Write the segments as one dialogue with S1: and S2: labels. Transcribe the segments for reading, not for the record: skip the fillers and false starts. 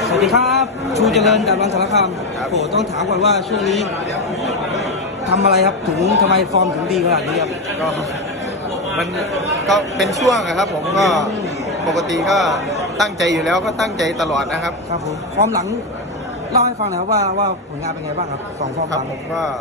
S1: สวัสดีครับชูเจริญจากบางสารคามโอ้ต้องถามก่อนว่าช่วงนี้ทำอะไรครับถึงทำไมฟอร์มถึงดีขนาดนี้ครับ
S2: ก็มันก็เป็นช่วงครับผมก็ปกติก็ตั้งใจอยู่แล้วก็ตั้งใจตลอดนะครับ
S1: ครับผมฟอร์มหลังเล่าให้ฟังหน่อยครับว่าผลงานเป็นไงบ้างครับ2 ฟอร์มหลัง
S2: ผมก็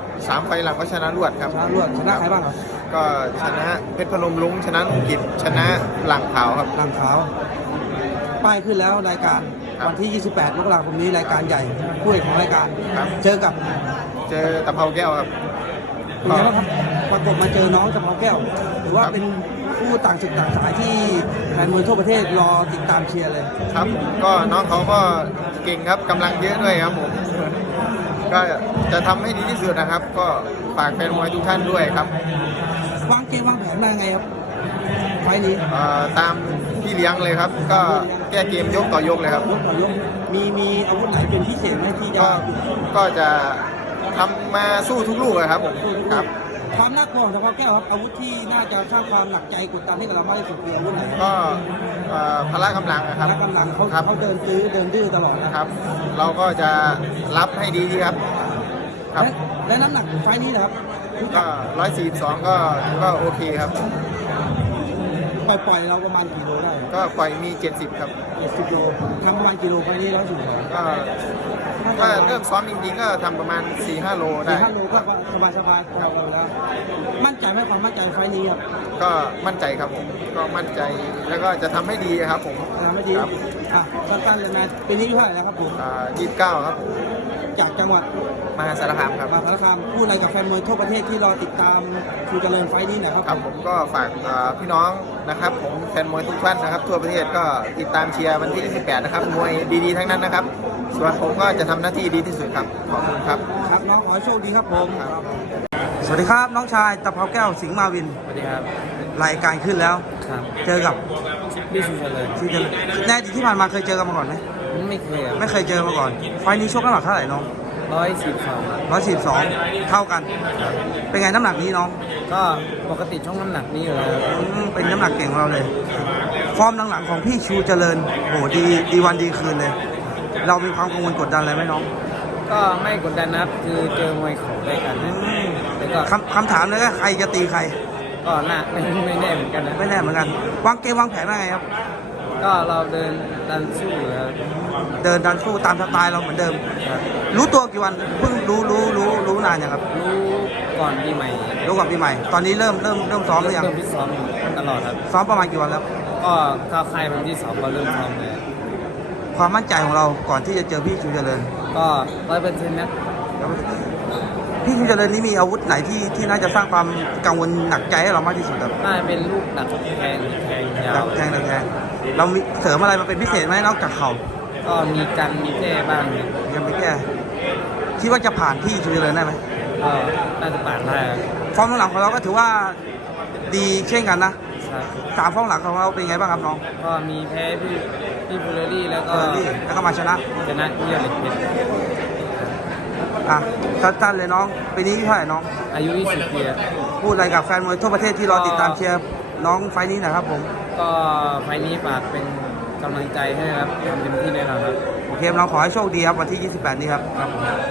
S2: 3 ไฟล์หลังก็ชนะรวดครับ
S1: ชนะรวดชนะใครบ้างครับ
S2: ก็ชนะเพชรพนมรุ้งชนะลุงกิจชนะหลังขาวครับ
S1: หลังขาวป้ายขึ้นแล้วรายการวันที่ 28 มกราคมนี้รายการใหญ่คู่เอกของรายการเจอ
S2: ตะเภาแก้วครับ
S1: เป็นไงบ้างครับประกบมาเจอน้องตะเภาแก้วหรือว่าเป็นผู้ต่างศึกต่างสายที่แฟนมวยทั่วประเทศรอติดตามเชียร์เลย
S2: ครับก็น้องเขาก็เก่งครับกำลังเยอะด้วยครับผมก็จะทำให้ดีที่สุดนะครับก็ฝากแฟนมวยทุกท่านด้วยครับ
S1: วางเกมวางแผนมาไงครับไฟนี้
S2: ตามพี่เลี้ยงเลยครับก็แก้เกมยกต่อยกเลยครับ
S1: ยกต่อยกมีอาวุธไหนเป็นพิเศษไหมที่
S2: ก็จะทำมาสู้ทุกลูกเลยครับผมครับ
S1: ความน่ากลัวของเฉพาะแก้วครับอาวุธที่น่าจะสร้างความหนักใจกดดันให้กับเรามากที่สุดคืออาวุธไหน
S2: ก็พละกำลังครับ
S1: พละกำลังเขาเดินดื้อตลอดนะครับ
S2: เราก็จะรับให้ดีครับ
S1: และน้ำหนักไฟนี้นะครับ
S2: ก็142ก็โอเคครับ
S1: ปล่อยเราประมาณกี่โลได้
S2: ก็ปล่อยมี70ครับ
S1: 70 โลทำประมาณกี่โลไฟนี้140
S2: ก็เริ่มซ้อมจริงๆก็ทำประมาณ 4-5 โลได้
S1: 4-5 โลก็สบายพอแล้วมั่นใจไหมความมั่นใจไฟนี้ครับ
S2: ก็มั่นใจครับก็มั่นใจแล้วก็จะทำให้ดีครับผม
S1: ทำให้ดีสั้นๆเลยนะปีนี้เท่าไหร่แล้วครับผม
S2: 29ครับ
S1: จากจังหวัด
S2: มหาสารคามครับ
S1: มหาสารคามพูดอะไรกับแฟนมวยทั่วประเทศที่รอติดตามชูเจริญไฟนี้หน่อยครับ
S2: ผมก็ฝากพี่น้องนะครับผมแฟนมวยทุกท่านนะครับทั่วประเทศก็ติดตามเชียร์วันที่28นะครับมวยดีๆทั้งนั้นนะครับส่วนผมก็จะทำหน้าที่ดีที่สุดครับขอบคุณครับ
S1: ครับน้องขอโชคดีครับผมสวัสดีครับน้องชายตะเภาแก้วสิงห์มาวิน
S3: สวัสดีครับ
S1: รายการขึ้นแล้วเจอกับ
S3: พี่ชูเจริญ
S1: แน่ที่ผ่านมาเคยเจอกันมาก่อนไหมไม่เคยเจอมาก่อนไฟนี้ชกน้ำหนักเท่าไหร่น้อง142เท่ากันเป็นไงน้ำหนักนี้น้อง
S3: ก็ปกติช่องน้ำหนักนี้อยู่แล้ว
S1: เป็นน้ำหนักเก่งของเราเลยฟอร์มหลังๆของพี่ชูเจริญโหดีวันดีคืนเลยเรามีความกังวลกดดันอะไรไหมน้อง
S3: ก็ไม่กดดันนะครับคือเจอมวยของด้วยกัน
S1: แต่ก็คำถามเลยก็ใครจะตีใคร
S3: ก็น่าไม่แน่เหมือนกันนะ
S1: ไม่แน่เหมือนกันวางเกมวางแผนว่าไงครับ
S3: ก็เราเดินดันสู้ครับ
S1: เดินดันสู้ตามสไตล์เราเหมือนเดิมรู้ตัวกี่วันเพิ่งรู้นานยังครับ
S3: รู้ก่อนปีใหม่
S1: ตอนนี้เริ่มซ้อมหรือยัง
S3: เริ่มฟิตซ้อมตลอดครับ
S1: ซ้อมประมาณกี่วันแล้ว
S3: ก็เข้าค่ายวันที่2ก็เริ่มซ้อมเลย
S1: ความมั่นใจของเราก่อนที่จะเจอพี่ชูเจริญ
S3: ก็100%นะ
S1: พี่ชูเจริญนี่มีอาวุธไหนที่น่าจะสร้างความกังวลหนักใจให้เรามากที่สุดครับ
S3: น่าจะเป็นลูกดักแทงยาว
S1: แทงเรามีเสริมอะไรมาเป็นพิเศษไหมนอกจากเข่า
S3: ก็มีกันมีแก้บ้าง
S1: ยังไม่แก้คิดว่าจะผ่านพี่ชูเจริญได้ไหม
S3: ก็น่าจะผ่านได้
S1: ฟอร์มหลังของเราก็ถือว่าดีเช่นกันนะ3 ฟอร์มหลังของเราเป็นไงบ้างครับน้อง
S3: ก็มีแพ้พี่ฟูเลอรี่แล้ว
S1: ก็มาชนะ
S3: เยี่ยมเลย
S1: สั้นๆเลยน้องปีนี้เท่าไหร่น้อง
S3: อายุ20 ปี
S1: พูดอะไรกับแฟนมวยทั่วประเทศที่รอติดตามเชียร์น้องไฟนี้หน่อยครับผม
S3: ก็ไฟนี้ฝากเป็นกำลังใจให้ครับทำเต็มที่แน่นอนครับ
S1: โอเคน้องขอให้โชคดีครับวันที่ 28 นี้ครับ